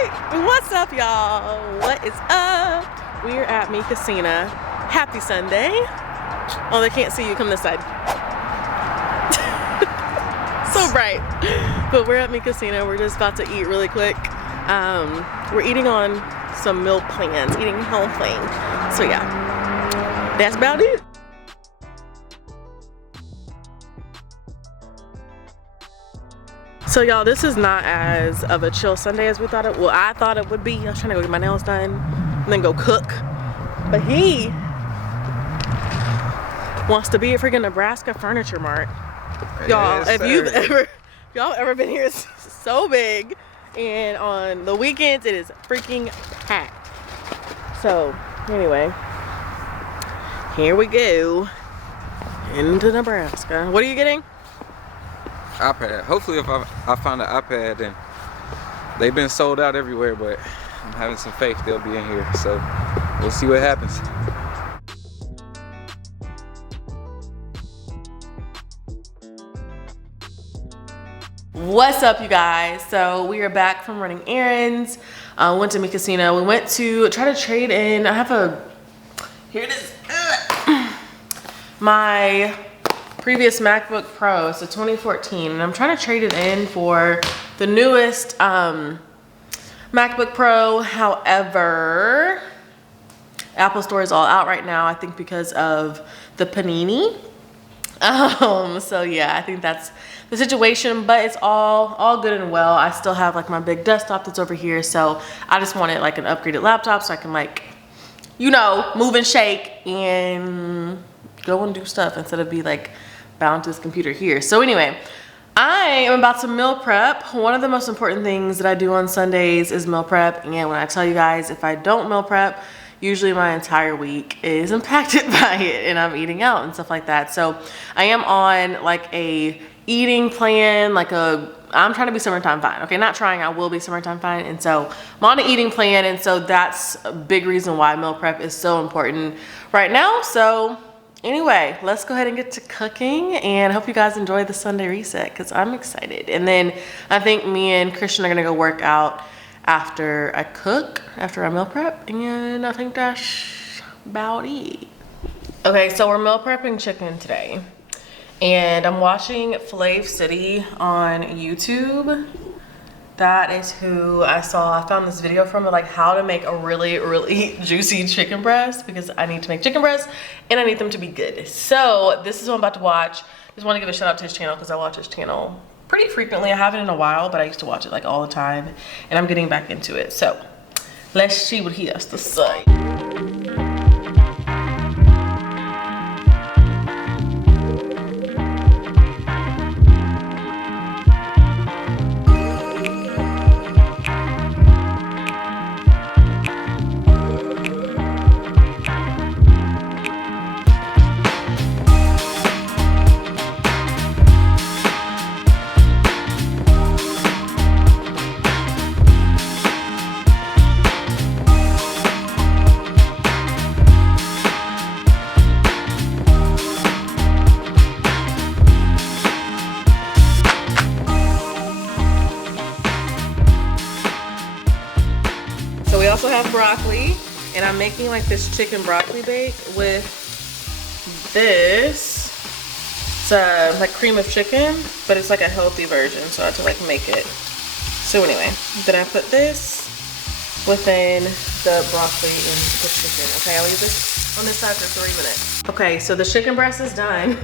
Alright, what's up y'all? What is up? We're at Mi Casina. Happy Sunday. Oh, they can't see you, come this side. So bright. But we're at Mi Casina. We're just about to eat really quick. We're eating on some meal plans, eating home plane. So yeah, that's about it. So y'all, this is not as of a chill Sunday as we thought it, well, I thought it would be. I was trying to go get my nails done and then go cook. But he wants to be at freaking Nebraska Furniture Mart. Y'all, if y'all ever been here, it's so big. And on the weekends, it is freaking packed. So anyway, here we go into Nebraska. What are you getting? iPad. Hopefully if I find an iPad, and they've been sold out everywhere, but I'm having some faith they'll be in here, so we'll see what happens. What's up, you guys? So we are back from running errands. Went to Mi Casina. We went to try to trade in. I have here it is. My previous MacBook Pro, it's a 2014, and I'm trying to trade it in for the newest MacBook Pro. However, Apple Store is all out right now, I think because of the panini. So yeah, I think that's the situation, but it's all good and well. I still have like my big desktop that's over here, so I just wanted like an upgraded laptop so I can, like, you know, move and shake and go and do stuff instead of be like bound to this computer here. So anyway, I am about to meal prep. One of the most important things that I do on Sundays is meal prep, and when I tell you guys, if I don't meal prep, usually my entire week is impacted by it, and I'm eating out and stuff like that. So I am on like a eating plan, I'm trying to be summertime fine. Okay, not trying, I will be summertime fine. And so I'm on an eating plan, and so that's a big reason why meal prep is so important right now. So anyway, let's go ahead and get to cooking, and I hope you guys enjoy the Sunday reset because I'm excited. And then I think me and Christian are gonna go work out after I cook, after I meal prep, and I think that's about it. Okay, so we're meal prepping chicken today, and I'm watching Flav City on YouTube. That is who I saw. I found this video from it, like how to make a really juicy chicken breast, because I need to make chicken breasts and I need them to be good. So this is what I'm about to watch. Just want to give a shout out to his channel because I watch his channel pretty frequently. I haven't in a while, but I used to watch it like all the time, and I'm getting back into it. So let's see what he has to say. We also have broccoli, and I'm making like this chicken broccoli bake with this. It's like cream of chicken, but it's like a healthy version, so I have to like make it. So anyway, then I put this within the broccoli and the chicken. Okay, I'll leave this on this side for 3 minutes. Okay, so the chicken breast is done.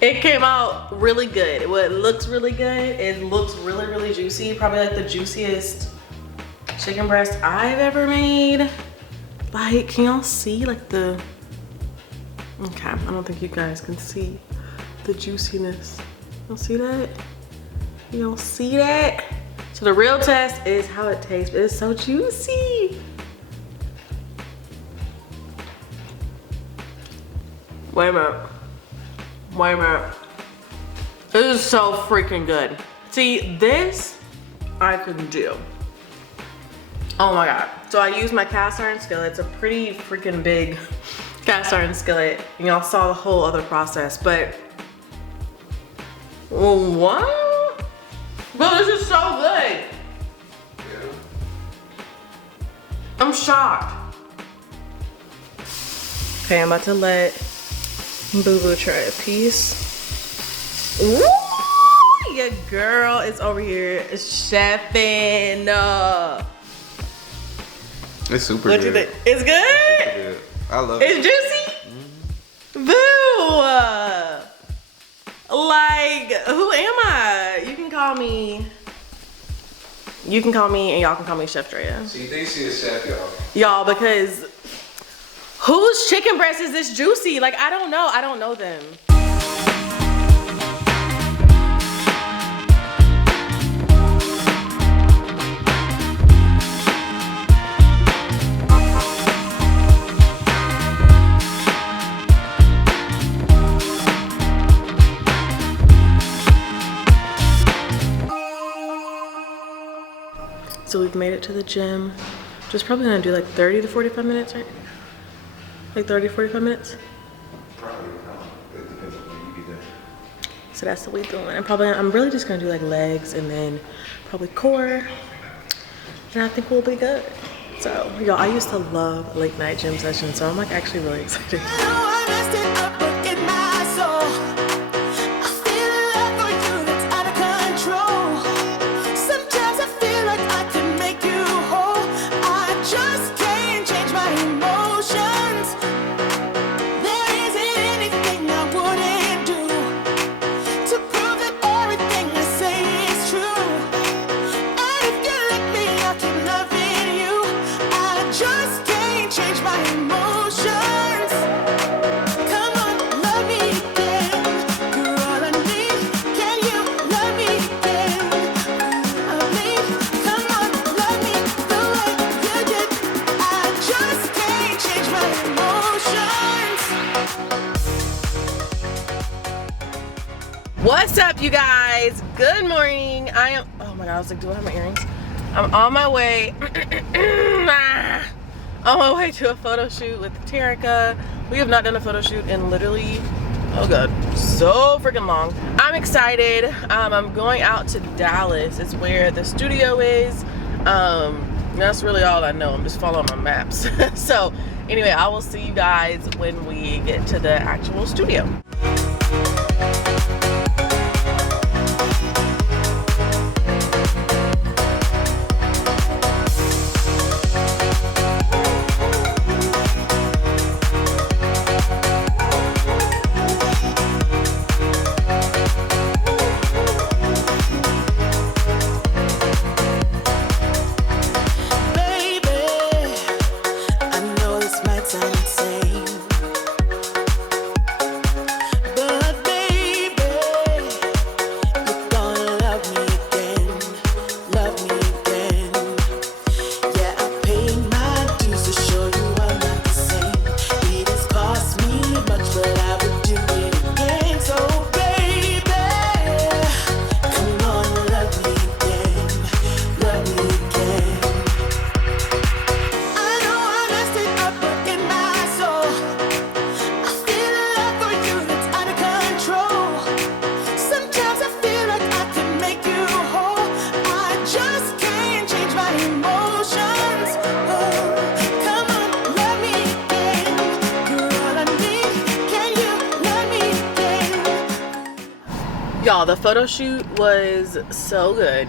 It came out really good. It looks really good. It looks really juicy. Probably like the juiciest chicken breast I've ever made. Like, can y'all see like the, okay, I don't think you guys can see the juiciness. Y'all see that? Y'all see that? So the real test is how it tastes. It's so juicy. Wait a minute. This is so freaking good. See, this I could do. Oh my God. So I use my cast iron skillet. It's a pretty freaking big cast iron skillet. And y'all saw the whole other process, but what? But this is so good. I'm shocked. Okay, I'm about to let Boo Boo try a piece. Ooh, your girl is over here chefing. It's super What good. you think? It's good? Super good. I love it. It's juicy? Boo! Like, who am I? You can call me, and y'all can call me Chef Drea. She thinks she is chef, y'all. Y'all, because whose chicken breast is this juicy? Like, I don't know them. So we've made it to the gym. Just probably gonna do like 30 to 45 minutes, right? Like 30, 45 minutes? Probably. It depends on when you get there. So that's what we're doing. I'm really just gonna do like legs and then probably core. And I think we'll be good. So, y'all, I used to love late night gym sessions, so I'm like actually really excited. What's up, you guys? Good morning. Oh my god, I was like, do I have my earrings? I'm on my way on my way to a photo shoot with Terica. We have not done a photo shoot in literally, oh god, so freaking long. I'm excited. I'm going out to Dallas. It's where the studio is. That's really all I know. I'm just following my maps. So anyway, I will see you guys when we get to the actual studio. Y'all, the photo shoot was so good.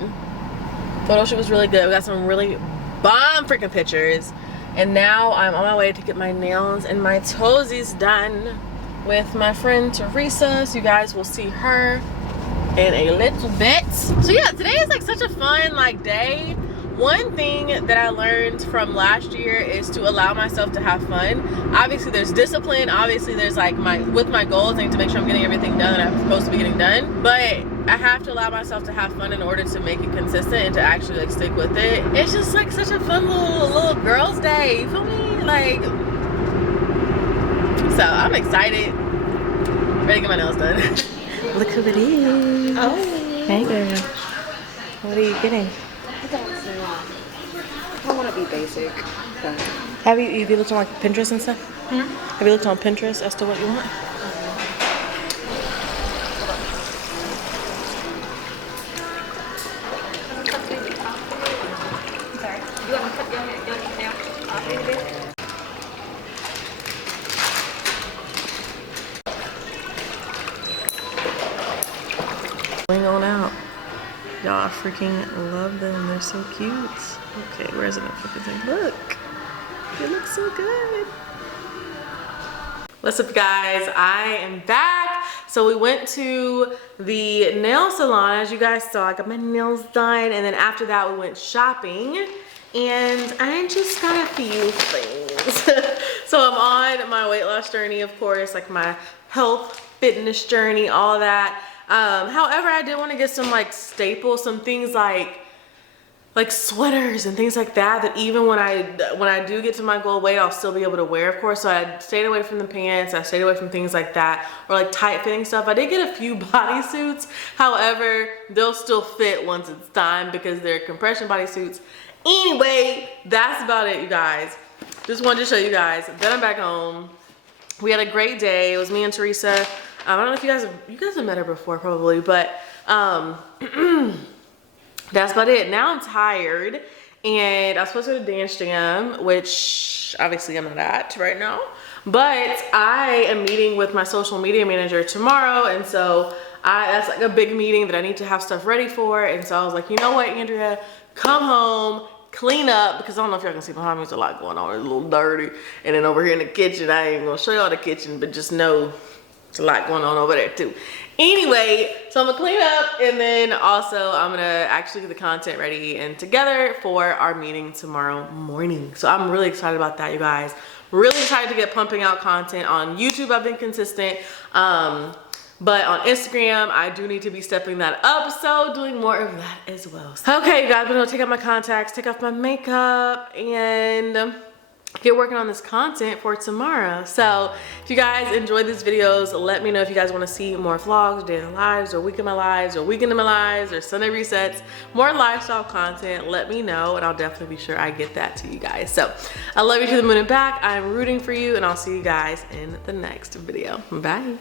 Photo shoot was really good. We got some really bomb freaking pictures. And now I'm on my way to get my nails and my toesies done with my friend Teresa. So you guys will see her in a little bit. So yeah, today is like such a fun like day. One thing that I learned from last year is to allow myself to have fun. Obviously there's discipline. Obviously there's like with my goals, I need to make sure I'm getting everything done that I'm supposed to be getting done. But I have to allow myself to have fun in order to make it consistent and to actually like stick with it. It's just like such a fun little girls' day. You feel me? Like, so I'm excited. Ready to get my nails done. Look who it is. Oh. Hey girl. What are you getting? I don't know. I want to be basic. But... Have you looked on like Pinterest and stuff? Hmm? Have you looked on Pinterest as to what you want? Sorry. You want to cut your nail? Hang on out. Y'all, I freaking love them. They're so cute. Okay, where is it? Focusing? Look. It looks so good. What's up, guys? I am back. So we went to the nail salon. As you guys saw, I got my nails done. And then after that, we went shopping. And I just got a few things. So I'm on my weight loss journey, of course, like my health, fitness journey, all that. However, I did want to get some like staples, some things like sweaters and things like that, that even when I do get to my goal weight, I'll still be able to wear, of course. So I stayed away from the pants, I stayed away from things like that, or like tight fitting stuff. I did get a few bodysuits. However, they'll still fit once it's time because they're compression bodysuits. Anyway, that's about it, you guys. Just wanted to show you guys that I'm back home. We had a great day. It was me and Teresa. I don't know if you guys have met her before, probably, but that's about it. Now I'm tired, and I was supposed to go to dance jam, which obviously I'm not at right now, but I am meeting with my social media manager tomorrow, and so that's like a big meeting that I need to have stuff ready for. And so I was like, you know what, Andrea, come home, clean up, because I don't know if y'all can see behind me, there's a lot going on. It's a little dirty. And then over here in the kitchen, I ain't gonna show y'all the kitchen, but just know it's a lot going on over there too. Anyway, so I'm gonna clean up, and then also I'm gonna actually get the content ready and together for our meeting tomorrow morning. So I'm really excited about that, you guys. Really excited to get pumping out content on YouTube. I've been consistent. But on Instagram, I do need to be stepping that up, so doing more of that as well. Okay, you guys, I'm gonna take out my contacts, take off my makeup, and get working on this content for tomorrow. So if you guys enjoyed these videos, let me know if you guys want to see more vlogs, day in the lives, or week in my lives, or weekend in my lives, or Sunday resets, more lifestyle content. Let me know, and I'll definitely be sure I get that to you guys. So I love you to the moon and back. I'm rooting for you, and I'll see you guys in the next video. Bye.